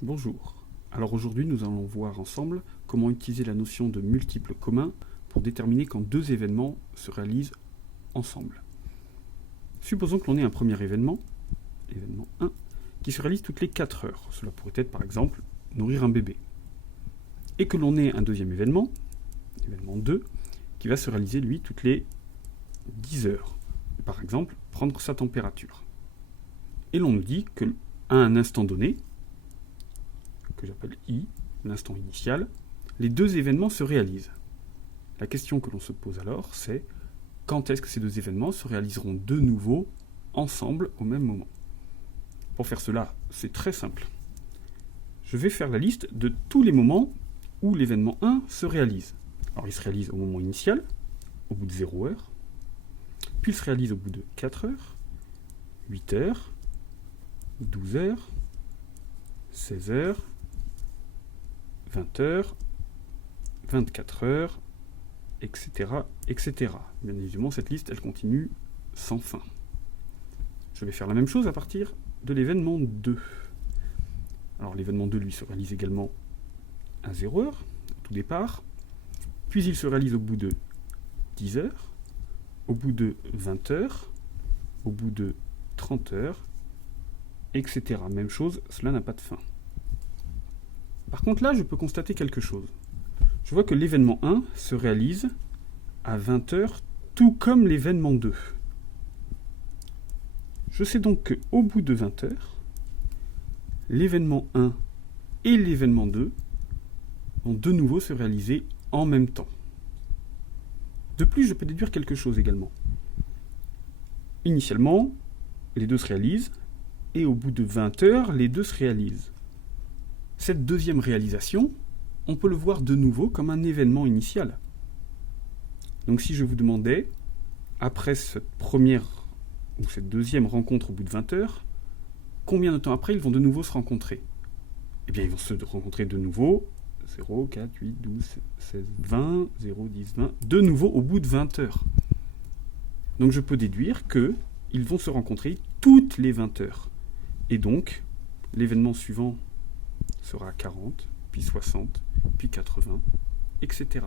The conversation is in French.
Bonjour. Alors aujourd'hui, nous allons voir ensemble comment utiliser la notion de multiples communs pour déterminer quand deux événements se réalisent ensemble. Supposons que l'on ait un premier événement, événement 1, qui se réalise toutes les 4 heures. Cela pourrait être par exemple nourrir un bébé. Et que l'on ait un deuxième événement, événement 2, qui va se réaliser lui toutes les 10 heures. Par exemple, prendre sa température. Et l'on nous dit qu'à un instant donné, que j'appelle I, l'instant initial, les deux événements se réalisent. La question que l'on se pose alors, c'est quand est-ce que ces deux événements se réaliseront de nouveau ensemble au même moment. Pour faire cela, c'est très simple. Je vais faire la liste de tous les moments où l'événement 1 se réalise. Alors il se réalise au moment initial, au bout de 0 heure, puis il se réalise au bout de 4 heures, 8 heures, 12 heures, 16 heures, 20 heures, 24 heures, etc., etc. Bien évidemment, cette liste, elle continue sans fin. Je vais faire la même chose à partir de l'événement 2. Alors l'événement 2, lui, se réalise également à 0 heure, au tout départ, puis il se réalise au bout de 10 heures, au bout de 20 heures, au bout de 30 heures, etc. Même chose, cela n'a pas de fin. Par contre là, je peux constater quelque chose. Je vois que l'événement 1 se réalise à 20 heures, tout comme l'événement 2. Je sais donc qu'au bout de 20 heures, l'événement 1 et l'événement 2 vont de nouveau se réaliser en même temps. De plus, je peux déduire quelque chose également. Initialement, les deux se réalisent, et au bout de 20 heures, les deux se réalisent. Cette deuxième réalisation, on peut le voir de nouveau comme un événement initial. Donc si je vous demandais, après cette première ou cette deuxième rencontre au bout de 20 heures, combien de temps après ils vont de nouveau se rencontrer? Eh bien, ils vont se rencontrer de nouveau, 0, 4, 8, 12, 16, 20, 0, 10, 20, de nouveau au bout de 20 heures. Donc je peux déduire qu'ils vont se rencontrer toutes les 20 heures. Et donc, l'événement suivant sera 40, puis 60, puis 80, etc.